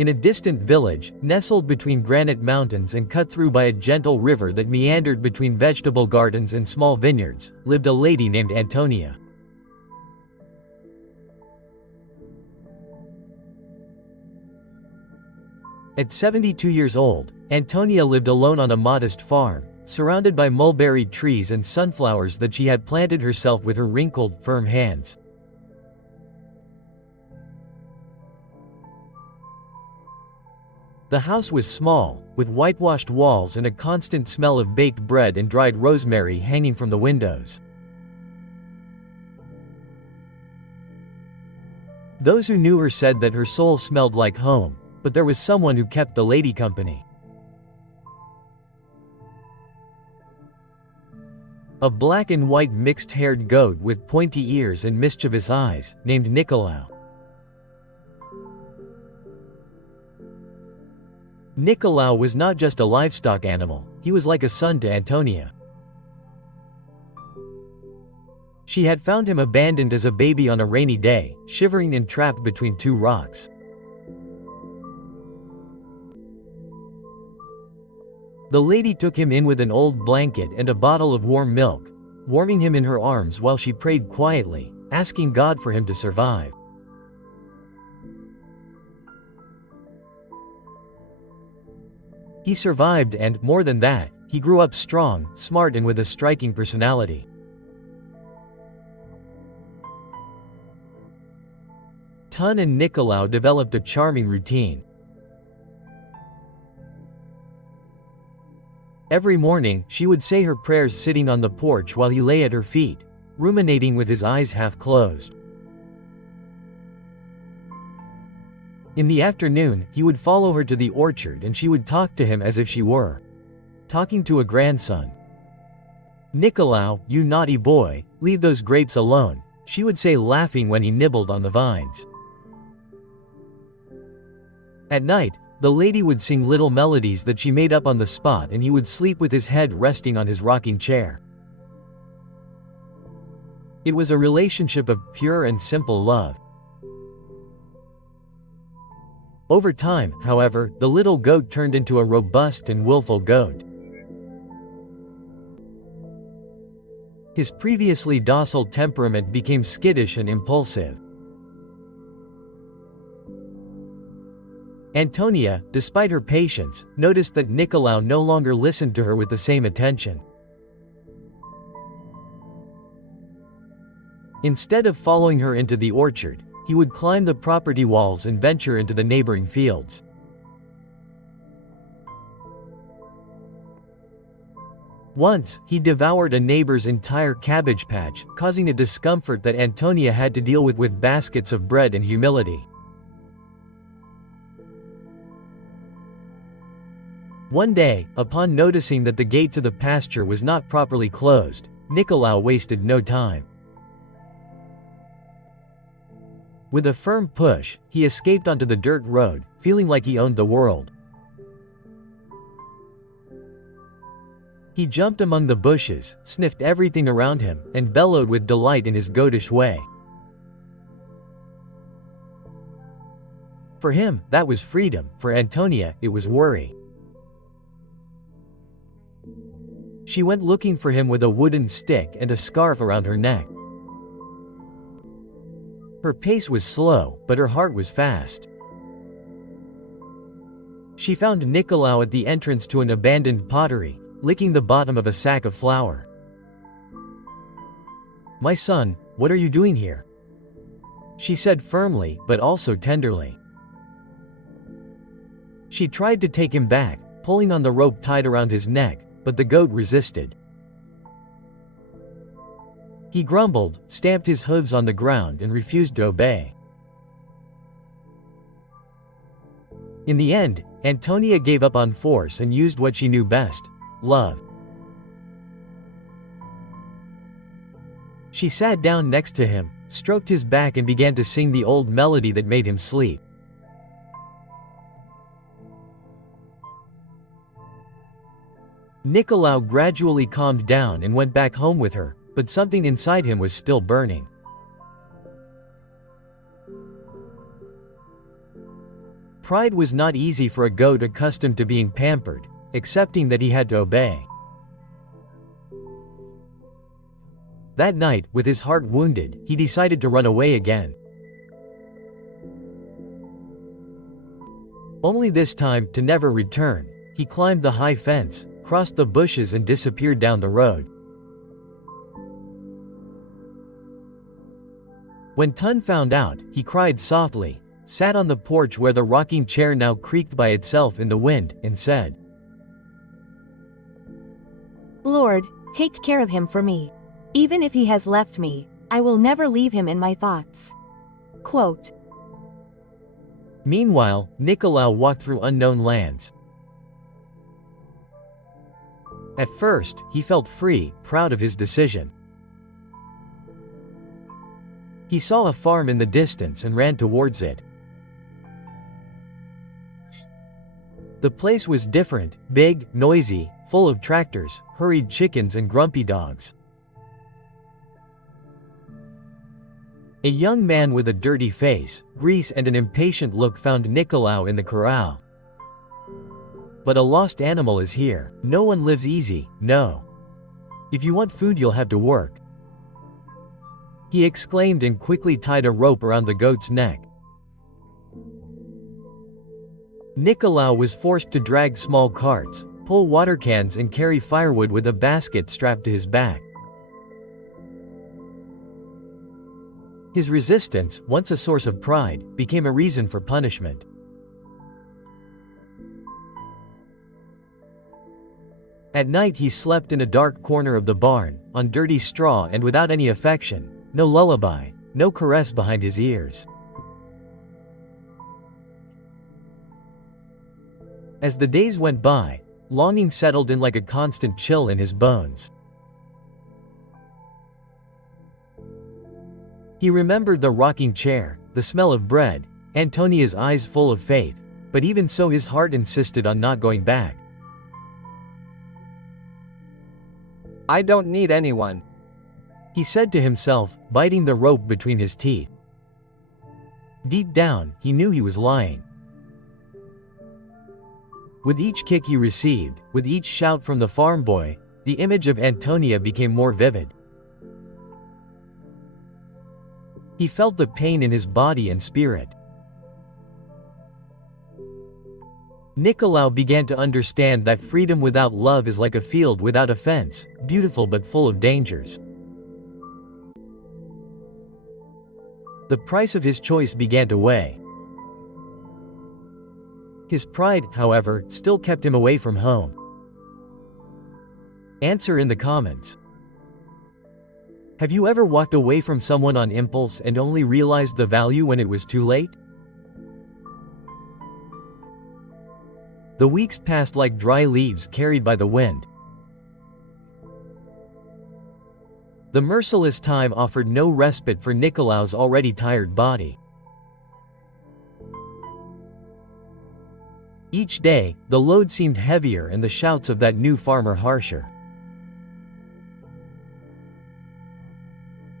In a distant village, nestled between granite mountains and cut through by a gentle river that meandered between vegetable gardens and small vineyards, lived a lady named Antonia. At 72 years old, Antonia lived alone on a modest farm, surrounded by mulberry trees and sunflowers that she had planted herself with her wrinkled, firm hands. The house was small, with whitewashed walls and a constant smell of baked bread and dried rosemary hanging from the windows. Those who knew her said that her soul smelled like home, but there was someone who kept the lady company. A black and white mixed-haired goat with pointy ears and mischievous eyes, named Nicolau. Nicolau was not just a livestock animal, he was like a son to Antonia. She had found him abandoned as a baby on a rainy day, shivering and trapped between two rocks. The lady took him in with an old blanket and a bottle of warm milk, warming him in her arms while she prayed quietly, asking God for him to survive. He survived and, more than that, he grew up strong, smart and with a striking personality. Tun and Nicolau developed a charming routine. Every morning, she would say her prayers sitting on the porch while he lay at her feet, ruminating with his eyes half closed. In the afternoon, he would follow her to the orchard and she would talk to him as if she were talking to a grandson. "Nicolau, you naughty boy, leave those grapes alone," she would say, laughing when he nibbled on the vines. At night, the lady would sing little melodies that she made up on the spot and he would sleep with his head resting on his rocking chair. It was a relationship of pure and simple love. Over time, however, the little goat turned into a robust and willful goat. His previously docile temperament became skittish and impulsive. Antonia, despite her patience, noticed that Nicolau no longer listened to her with the same attention. Instead of following her into the orchard, he would climb the property walls and venture into the neighboring fields. Once, he devoured a neighbor's entire cabbage patch, causing a discomfort that Antonia had to deal with baskets of bread and humility. One day, upon noticing that the gate to the pasture was not properly closed, Nicolau wasted no time. With a firm push, he escaped onto the dirt road, feeling like he owned the world. He jumped among the bushes, sniffed everything around him, and bellowed with delight in his goatish way. For him, that was freedom. For Antonia, it was worry. She went looking for him with a wooden stick and a scarf around her neck. Her pace was slow, but her heart was fast. She found Nicolau at the entrance to an abandoned pottery, licking the bottom of a sack of flour. "My son, what are you doing here?" she said firmly, but also tenderly. She tried to take him back, pulling on the rope tied around his neck, but the goat resisted. He grumbled, stamped his hooves on the ground and refused to obey. In the end, Antonia gave up on force and used what she knew best: love. She sat down next to him, stroked his back and began to sing the old melody that made him sleep. Nicolau gradually calmed down and went back home with her, but something inside him was still burning. Pride was not easy for a goat accustomed to being pampered, accepting that he had to obey. That night, with his heart wounded, he decided to run away again. Only this time, to never return, he climbed the high fence, crossed the bushes and disappeared down the road. When Tun found out, he cried softly, sat on the porch where the rocking chair now creaked by itself in the wind, and said, "Lord, take care of him for me. Even if he has left me, I will never leave him in my thoughts." Quote. Meanwhile, Nicolau walked through unknown lands. At first, he felt free, proud of his decision. He saw a farm in the distance and ran towards it. The place was different, big, noisy, full of tractors, hurried chickens and grumpy dogs. A young man with a dirty face, grease and an impatient look found Nicolau in the corral. "But a lost animal is here. No one lives easy, no. If you want food you'll have to work," he exclaimed and quickly tied a rope around the goat's neck. Nicolau was forced to drag small carts, pull water cans and carry firewood with a basket strapped to his back. His resistance, once a source of pride, became a reason for punishment. At night he slept in a dark corner of the barn, on dirty straw and without any affection, no lullaby, no caress behind his ears. As the days went by, longing settled in like a constant chill in his bones. He remembered the rocking chair, the smell of bread, Antonia's eyes full of faith, but even so his heart insisted on not going back. "I don't need anyone," he said to himself, biting the rope between his teeth. Deep down, he knew he was lying. With each kick he received, with each shout from the farm boy, the image of Antonia became more vivid. He felt the pain in his body and spirit. Nicolau began to understand that freedom without love is like a field without a fence, beautiful but full of dangers. The price of his choice began to weigh. His pride, however, still kept him away from home. Answer in the comments. Have you ever walked away from someone on impulse and only realized the value when it was too late? The weeks passed like dry leaves carried by the wind. The merciless time offered no respite for Nicolau's already tired body. Each day, the load seemed heavier and the shouts of that new farmer harsher.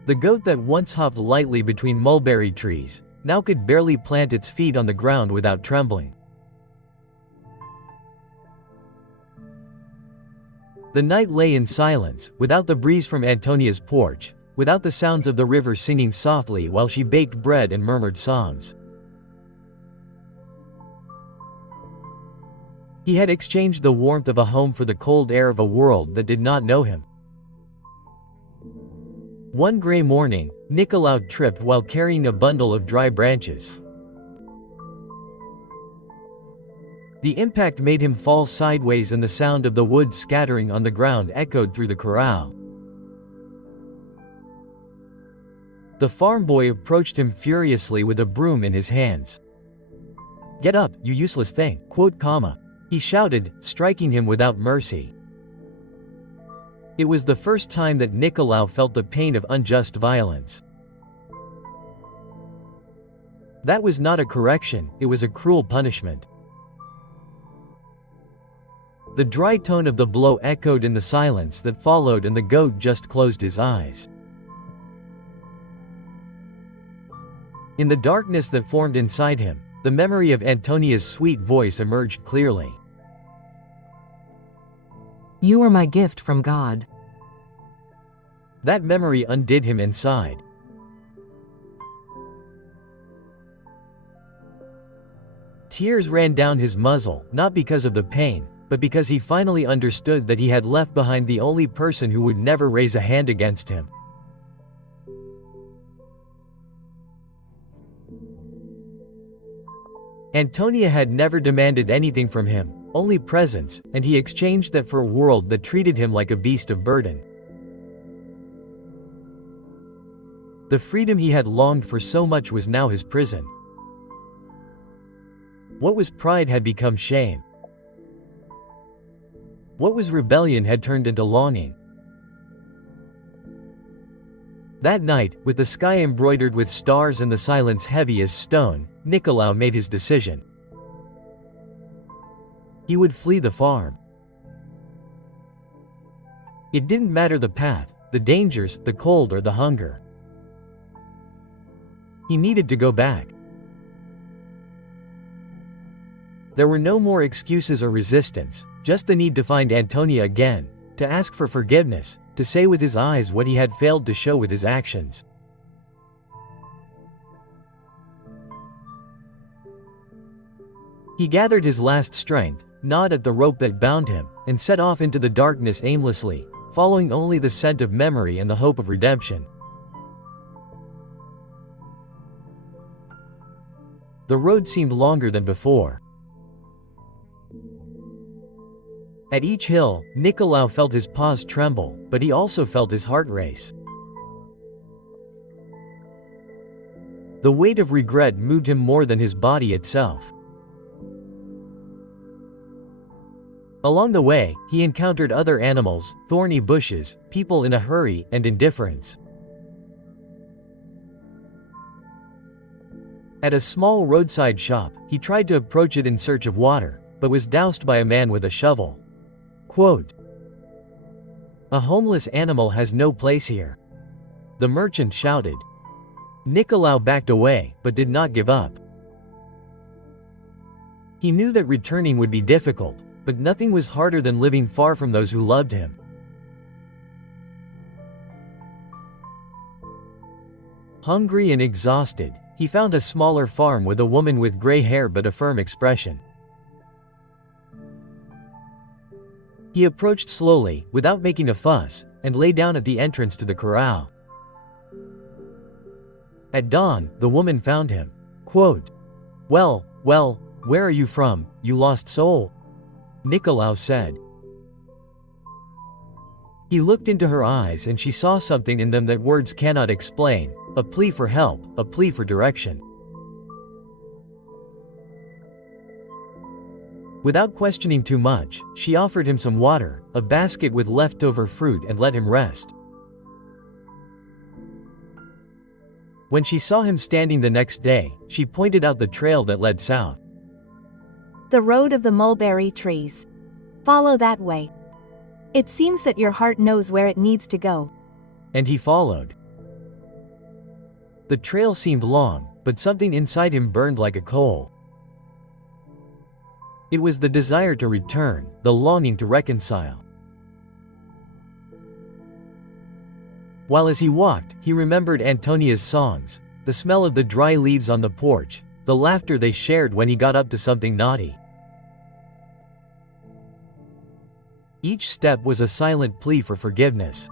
The goat that once hopped lightly between mulberry trees, now could barely plant its feet on the ground without trembling. The night lay in silence, without the breeze from Antonia's porch, without the sounds of the river singing softly while she baked bread and murmured psalms. He had exchanged the warmth of a home for the cold air of a world that did not know him. One gray morning, Nicolau tripped while carrying a bundle of dry branches. The impact made him fall sideways and the sound of the wood scattering on the ground echoed through the corral. The farm boy approached him furiously with a broom in his hands. "Get up, you useless thing," he shouted, striking him without mercy. It was the first time that Nicolau felt the pain of unjust violence. That was not a correction, it was a cruel punishment. The dry tone of the blow echoed in the silence that followed and the goat just closed his eyes. In the darkness that formed inside him, the memory of Antonia's sweet voice emerged clearly. You are my gift from God. That memory undid him inside. Tears ran down his muzzle, not because of the pain, but because he finally understood that he had left behind the only person who would never raise a hand against him. Antonia had never demanded anything from him, only presence, and he exchanged that for a world that treated him like a beast of burden. The freedom he had longed for so much was now his prison. What was pride had become shame. What was rebellion had turned into longing. That night, with the sky embroidered with stars and the silence heavy as stone, Nicolau made his decision. He would flee the farm. It didn't matter the path, the dangers, the cold or the hunger. He needed to go back. There were no more excuses or resistance, just the need to find Antonia again, to ask for forgiveness, to say with his eyes what he had failed to show with his actions. He gathered his last strength, gnawed at the rope that bound him, and set off into the darkness aimlessly, following only the scent of memory and the hope of redemption. The road seemed longer than before. At each hill, Nicolau felt his paws tremble, but he also felt his heart race. The weight of regret moved him more than his body itself. Along the way, he encountered other animals, thorny bushes, people in a hurry, and indifference. At a small roadside shop, he tried to approach it in search of water, but was doused by a man with a shovel. Quote, "A homeless animal has no place here," the merchant shouted. Nicolau backed away, but did not give up. He knew that returning would be difficult, but nothing was harder than living far from those who loved him. Hungry and exhausted, he found a smaller farm with a woman with gray hair but a firm expression. He approached slowly, without making a fuss, and lay down at the entrance to the corral. At dawn, the woman found him. Quote, well, where are you from, you lost soul?" Nicolau said. He looked into her eyes and she saw something in them that words cannot explain, a plea for help, a plea for direction. Without questioning too much, she offered him some water, a basket with leftover fruit and let him rest. When she saw him standing the next day, she pointed out the trail that led south. The road of the mulberry trees. Follow that way. It seems that your heart knows where it needs to go. And he followed. The trail seemed long, but something inside him burned like a coal. It was the desire to return, the longing to reconcile. While as he walked, he remembered Antonia's songs, the smell of the dry leaves on the porch, the laughter they shared when he got up to something naughty. Each step was a silent plea for forgiveness.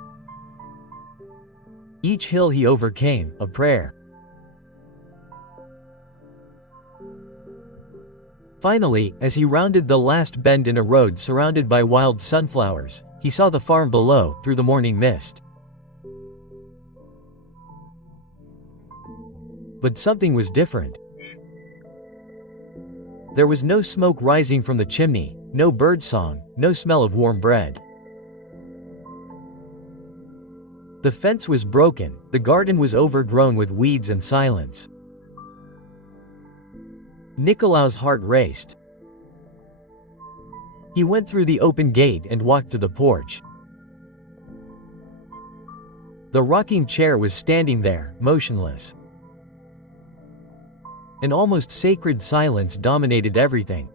Each hill he overcame, a prayer. Finally, as he rounded the last bend in a road surrounded by wild sunflowers, he saw the farm below, through the morning mist. But something was different. There was no smoke rising from the chimney, no birdsong, no smell of warm bread. The fence was broken, the garden was overgrown with weeds and silence. Nicolau's heart raced. He went through the open gate and walked to the porch. The rocking chair was standing there, motionless. An almost sacred silence dominated everything.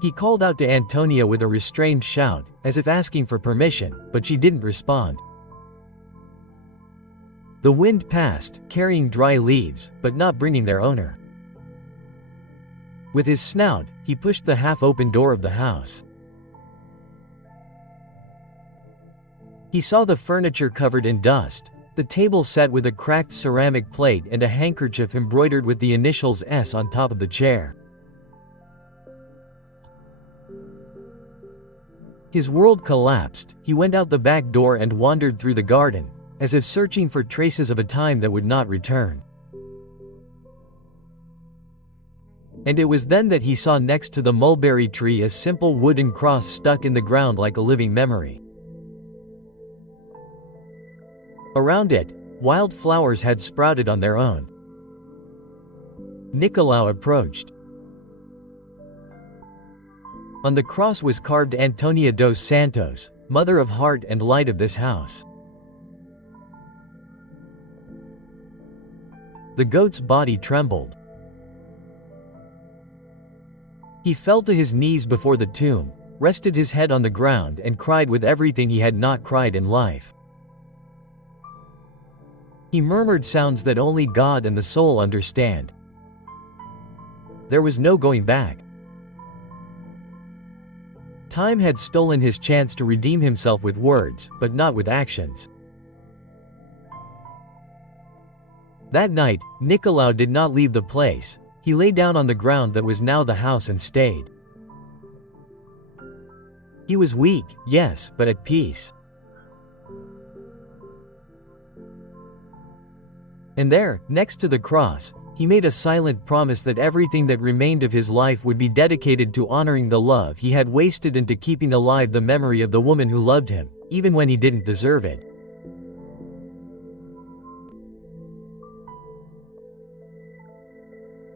He called out to Antonia with a restrained shout, as if asking for permission, but she didn't respond. The wind passed, carrying dry leaves, but not bringing their owner. With his snout, he pushed the half-open door of the house. He saw the furniture covered in dust, the table set with a cracked ceramic plate and a handkerchief embroidered with the initials S on top of the chair. His world collapsed. He went out the back door and wandered through the garden, as if searching for traces of a time that would not return. And it was then that he saw next to the mulberry tree a simple wooden cross stuck in the ground like a living memory. Around it, wild flowers had sprouted on their own. Nicolau approached. On the cross was carved Antonia dos Santos, mother of heart and light of this house. The goat's body trembled. He fell to his knees before the tomb, rested his head on the ground and cried with everything he had not cried in life. He murmured sounds that only God and the soul understand. There was no going back. Time had stolen his chance to redeem himself with words, but not with actions. That night, Nicolau did not leave the place. He lay down on the ground that was now the house and stayed. He was weak, yes, but at peace. And there, next to the cross, he made a silent promise that everything that remained of his life would be dedicated to honoring the love he had wasted and to keeping alive the memory of the woman who loved him, even when he didn't deserve it.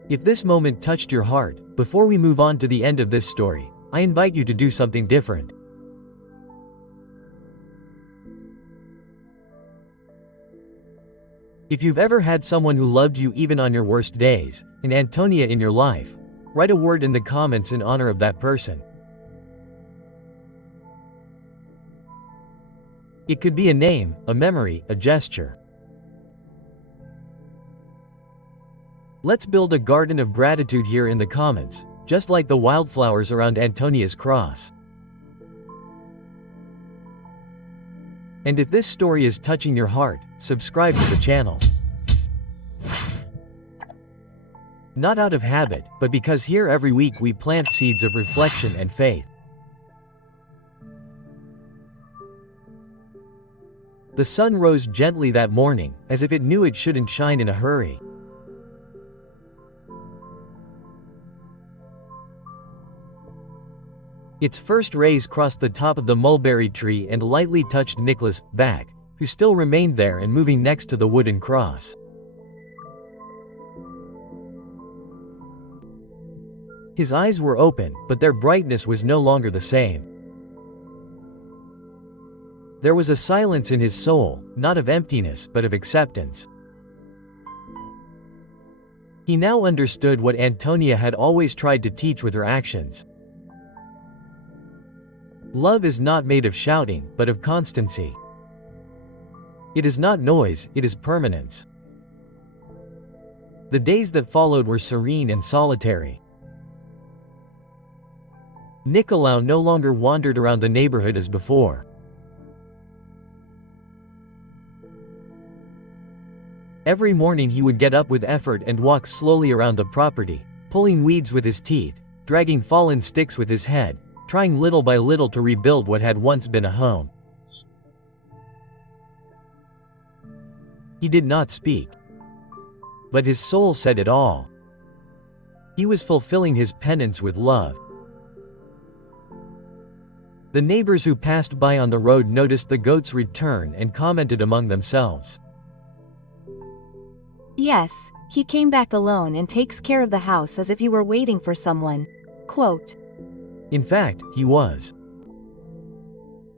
If this moment touched your heart, before we move on to the end of this story, I invite you to do something different. If you've ever had someone who loved you even on your worst days, an Antonia in your life, write a word in the comments in honor of that person. It could be a name, a memory, a gesture. Let's build a garden of gratitude here in the comments, just like the wildflowers around Antonia's cross. And if this story is touching your heart, subscribe to the channel. Not out of habit, but because here every week we plant seeds of reflection and faith. The sun rose gently that morning, as if it knew it shouldn't shine in a hurry. Its first rays crossed the top of the mulberry tree and lightly touched Nicholas' back, who still remained there and moving next to the wooden cross. His eyes were open, but their brightness was no longer the same. There was a silence in his soul, not of emptiness but of acceptance. He now understood what Antonia had always tried to teach with her actions. Love is not made of shouting, but of constancy. It is not noise, it is permanence. The days that followed were serene and solitary. Nicolau no longer wandered around the neighborhood as before. Every morning he would get up with effort and walk slowly around the property, pulling weeds with his teeth, dragging fallen sticks with his head, trying little by little to rebuild what had once been a home. He did not speak, but his soul said it all. He was fulfilling his penance with love. The neighbors who passed by on the road noticed the goat's return and commented among themselves. Yes, he came back alone and takes care of the house as if he were waiting for someone. Quote. In fact, he was.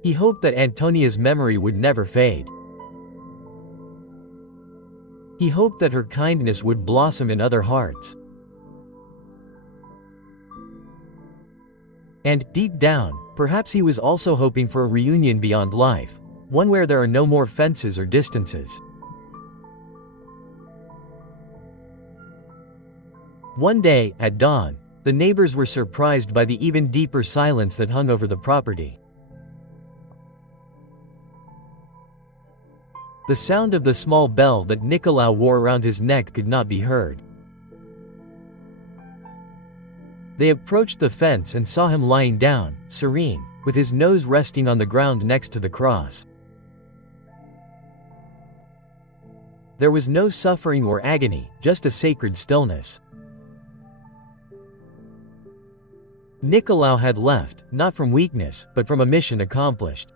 He hoped that Antonia's memory would never fade. He hoped that her kindness would blossom in other hearts. And, deep down, perhaps he was also hoping for a reunion beyond life, one where there are no more fences or distances. One day, at dawn, the neighbors were surprised by the even deeper silence that hung over the property. The sound of the small bell that Nicolau wore around his neck could not be heard. They approached the fence and saw him lying down, serene, with his nose resting on the ground next to the cross. There was no suffering or agony, just a sacred stillness. Nicolau had left, not from weakness, but from a mission accomplished.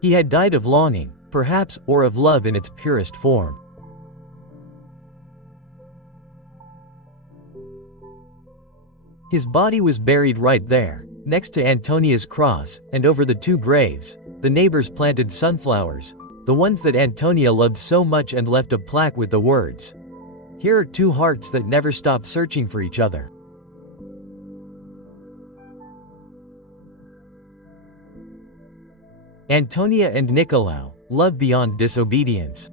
He had died of longing, perhaps, or of love in its purest form. His body was buried right there, next to Antonia's cross, and over the two graves, the neighbors planted sunflowers, the ones that Antonia loved so much, and left a plaque with the words, "Here are two hearts that never stopped searching for each other." Antonia and Nicolau, love beyond disobedience.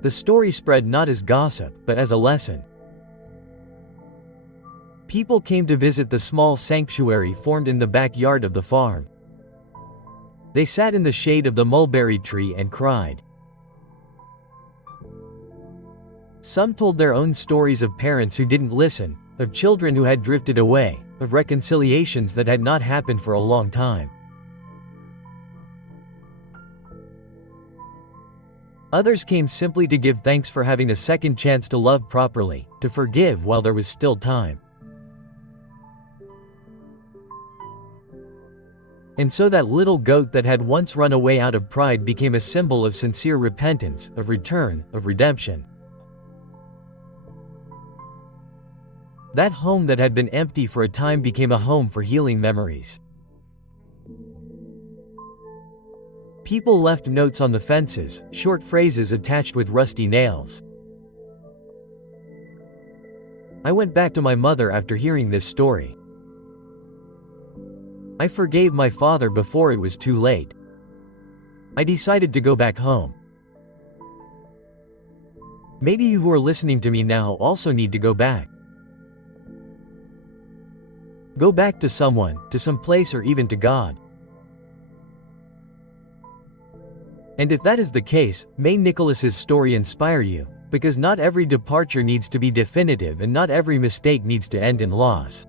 The story spread not as gossip, but as a lesson. People came to visit the small sanctuary formed in the backyard of the farm. They sat in the shade of the mulberry tree and cried. Some told their own stories of parents who didn't listen, of children who had drifted away, of reconciliations that had not happened for a long time. Others came simply to give thanks for having a second chance to love properly, to forgive while there was still time. And so that little goat that had once run away out of pride became a symbol of sincere repentance, of return, of redemption. That home that had been empty for a time became a home for healing memories. People left notes on the fences, short phrases attached with rusty nails. I went back to my mother after hearing this story. I forgave my father before it was too late. I decided to go back home. Maybe you who are listening to me now also need to go back. Go back to someone, to some place, or even to God. And if that is the case, may Nicholas's story inspire you, because not every departure needs to be definitive and not every mistake needs to end in loss.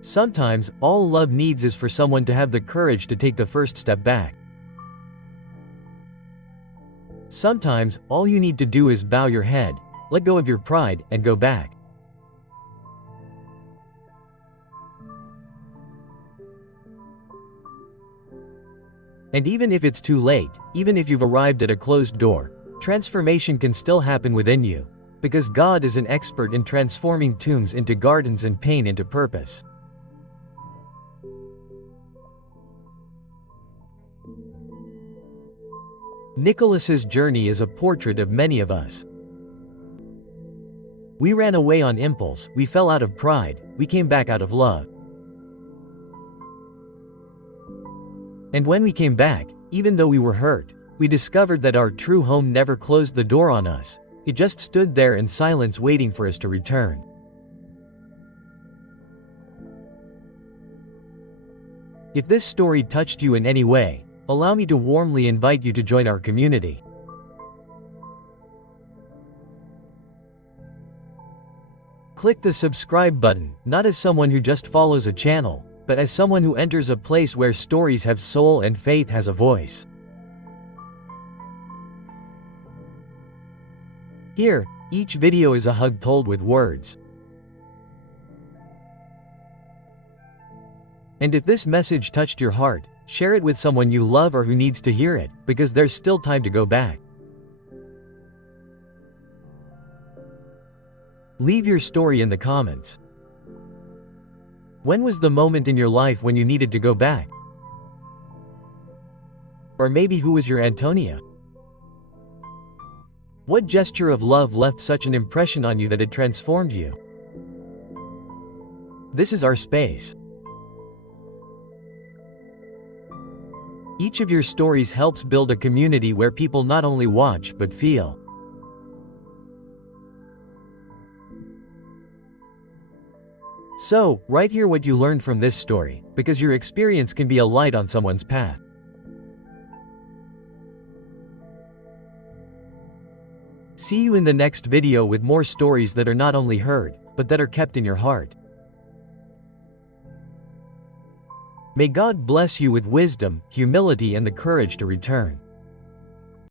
Sometimes, all love needs is for someone to have the courage to take the first step back. Sometimes, all you need to do is bow your head, let go of your pride, and go back. And even if it's too late, even if you've arrived at a closed door, transformation can still happen within you, because God is an expert in transforming tombs into gardens and pain into purpose. Nicholas's journey is a portrait of many of us. We ran away on impulse, we fell out of pride, we came back out of love. And when we came back, even though we were hurt, we discovered that our true home never closed the door on us, it just stood there in silence waiting for us to return. If this story touched you in any way, allow me to warmly invite you to join our community. Click the subscribe button, not as someone who just follows a channel, but as someone who enters a place where stories have soul and faith has a voice. Here, each video is a hug told with words. And if this message touched your heart, share it with someone you love or who needs to hear it, because there's still time to go back. Leave your story in the comments. When was the moment in your life when you needed to go back? Or maybe who was your Antonia? What gesture of love left such an impression on you that it transformed you? This is our space. Each of your stories helps build a community where people not only watch but feel. So, write here what you learned from this story, because your experience can be a light on someone's path. See you in the next video with more stories that are not only heard, but that are kept in your heart. May God bless you with wisdom, humility, and the courage to return.